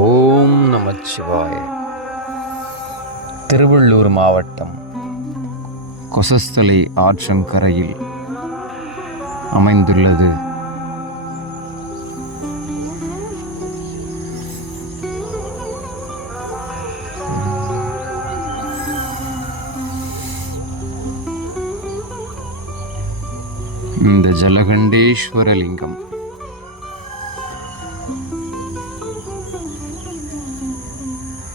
ஓம் நமச்சிவாய. திருவள்ளூர் மாவட்டம் கொசஸ்தலை ஆற்றங்கரையில் அமைந்துள்ளது இந்த ஜலகண்டேஸ்வர லிங்கம்.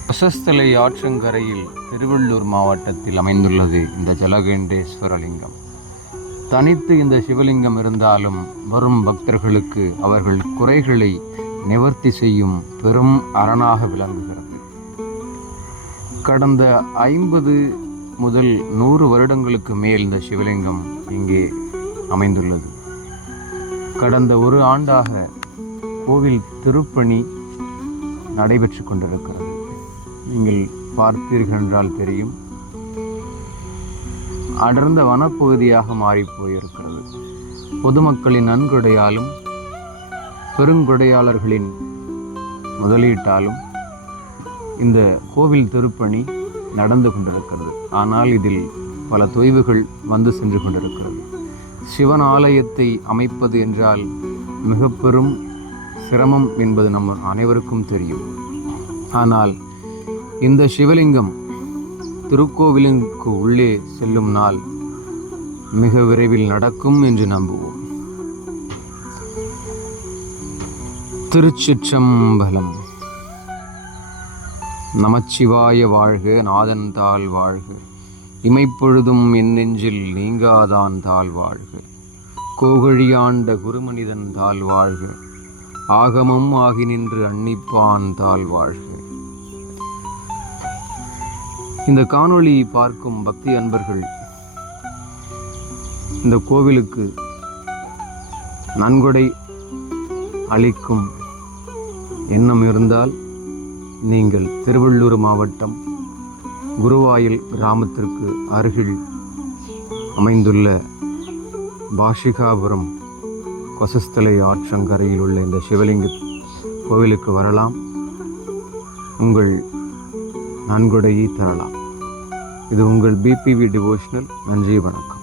கொசஸ்தலை ஆற்றங்கரையில் திருவள்ளூர் மாவட்டத்தில் அமைந்துள்ளது இந்த ஜலகண்டேஸ்வர லிங்கம். தனித்து இந்த சிவலிங்கம் இருந்தாலும் வரும் பக்தர்களுக்கு அவர்கள் குறைகளை நிவர்த்தி செய்யும் பெரும் அரணாக விளங்குகிறது. கடந்த 50 முதல் 100 வருடங்களுக்கு மேல் இந்த சிவலிங்கம் இங்கே அமைந்துள்ளது. கடந்த ஒரு ஆண்டாக கோவில் திருப்பணி நடைபெற்று கொண்டிருக்கிறது. நீங்கள் பார்த்தீர்கள் என்றால் தெரியும், அடர்ந்த வனப்பகுதியாக மாறி போயிருக்கிறது. பொதுமக்களின் நன்கொடையாலும் பெருங்கொடையாளர்களின் முதலீட்டாலும் இந்த கோவில் திருப்பணி நடந்து கொண்டிருக்கிறது. ஆனால் இதில் பல தொய்வுகள் வந்து சென்று கொண்டிருக்கிறது. சிவன் ஆலயத்தை அமைப்பது என்றால் மிக பெரும் சிரமம் என்பது நம்ம அனைவருக்கும் தெரியும். ஆனால் இந்த சிவலிங்கம் திருக்கோவிலுக்கு உள்ளே செல்லும் நாள் மிக விரைவில் நடக்கும் என்று நம்புவோம். திருச்சிற்றம்பலம். நமச்சிவாய வாழ்க, நாதன் தாள் வாழ்க, இமைப்பொழுதும் என் நெஞ்சில் நீங்காதான் தாள் வாழ்க, கோகழியாண்ட குருமனிதன் தாள் வாழ்க, ஆகமம் ஆகி நின்று அன்னிப்பான் தாள் வாழ்க. இந்த காணொளி பார்க்கும் பக்தி அன்பர்கள் இந்த கோவிலுக்கு நன்கொடை அளிக்கும் எண்ணம் இருந்தால் நீங்கள் திருவள்ளூர் மாவட்டம் குருவாயில் கிராமத்திற்கு அருகில் அமைந்துள்ள பாஷிகாபுரம் கொசஸ்தலை ஆற்றங்கரையில் உள்ள இந்த சிவலிங்க கோவிலுக்கு வரலாம். உங்கள் நன்கொடையை தரலாம். இது உங்கள் பிபிவி டிவோஷனல். நன்றி, வணக்கம்.